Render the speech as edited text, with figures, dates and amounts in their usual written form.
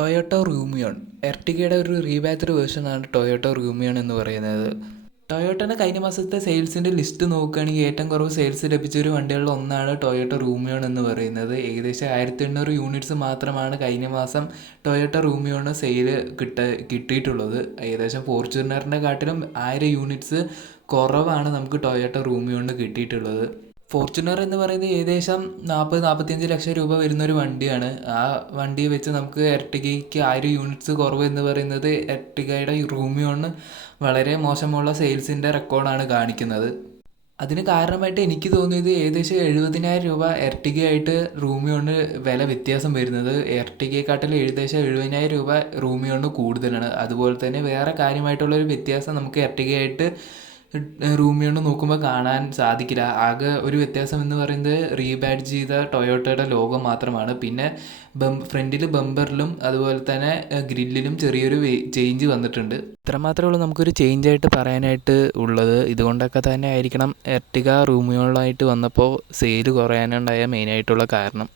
Toyota Rumion എർട്ടിഗയുടെ ഒരു റീബാച്ച്ഡ് വേർഷനാണ് Toyota Rumion എന്ന് പറയുന്നത്. ടൊയോട്ടയുടെ കഴിഞ്ഞ മാസത്തെ സെയിൽസിൻ്റെ ലിസ്റ്റ് നോക്കുകയാണെങ്കിൽ ഏറ്റവും കുറവ് സെയിൽസ് ലഭിച്ച ഒരു വണ്ടികളിൽ ഒന്നാണ് ടൊയോട്ട റൂമിയോൺ എന്ന് പറയുന്നത്. ഏകദേശം 1800 യൂണിറ്റ്സ് മാത്രമാണ് കഴിഞ്ഞ മാസം ടൊയോട്ട റൂമിയോണ് കിട്ടിയിട്ടുള്ളത്. ഏകദേശം ഫോർച്യൂണറിൻ്റെ കാട്ടിലും 1000 യൂണിറ്റ്സ് കുറവാണ് നമുക്ക് ടൊയോട്ട റൂമിയോണ് കിട്ടിയിട്ടുള്ളത്. ഫോർച്യൂണർ എന്ന് പറയുന്നത് ഏകദേശം 40-45 ലക്ഷം രൂപ വരുന്നൊരു വണ്ടിയാണ്. ആ വണ്ടിയെ വെച്ച് നമുക്ക് എർട്ടിഗയ്ക്ക് 1000 യൂണിറ്റ്സ് കുറവ് എന്ന് പറയുന്നത് എർട്ടിഗയുടെ റൂമിയോണ് വളരെ മോശമുള്ള സെയിൽസിൻ്റെ റെക്കോർഡാണ് കാണിക്കുന്നത്. അതിന് കാരണമായിട്ട് എനിക്ക് തോന്നിയത് ഏകദേശം 70,000 രൂപ എർട്ടിഗയായിട്ട് റൂമിയോണ് വില വ്യത്യാസം വരുന്നത്. എർട്ടിഗയെക്കാട്ടിൽ ഏകദേശം 70,000 രൂപ റൂമിയോണ് കൂടുതലാണ്. അതുപോലെ തന്നെ വേറെ കാര്യമായിട്ടുള്ളൊരു വ്യത്യാസം നമുക്ക് എർട്ടിഗയായിട്ട് റൂമിയോണ് നോക്കുമ്പോൾ കാണാൻ സാധിക്കില്ല. ആകെ ഒരു വ്യത്യാസം എന്ന് പറയുന്നത് റീബാഡ്ജ് ചെയ്ത ടൊയോട്ടയുടെ ലോഗോ മാത്രമാണ്. പിന്നെ ഫ്രണ്ടിൽ ബമ്പറിലും അതുപോലെ തന്നെ ഗ്രില്ലിലും ചെറിയൊരു ചേഞ്ച് വന്നിട്ടുണ്ട്. ഇത്ര മാത്രമേ ഉള്ളൂ നമുക്കൊരു ചേഞ്ചായിട്ട് പറയാനായിട്ട് ഉള്ളത്. ഇതുകൊണ്ടൊക്കെ തന്നെ ആയിരിക്കണം എർട്ടിഗ റൂമിയോളായിട്ട് വന്നപ്പോൾ സെയിൽ കുറയാനുണ്ടായ മെയിനായിട്ടുള്ള കാരണം.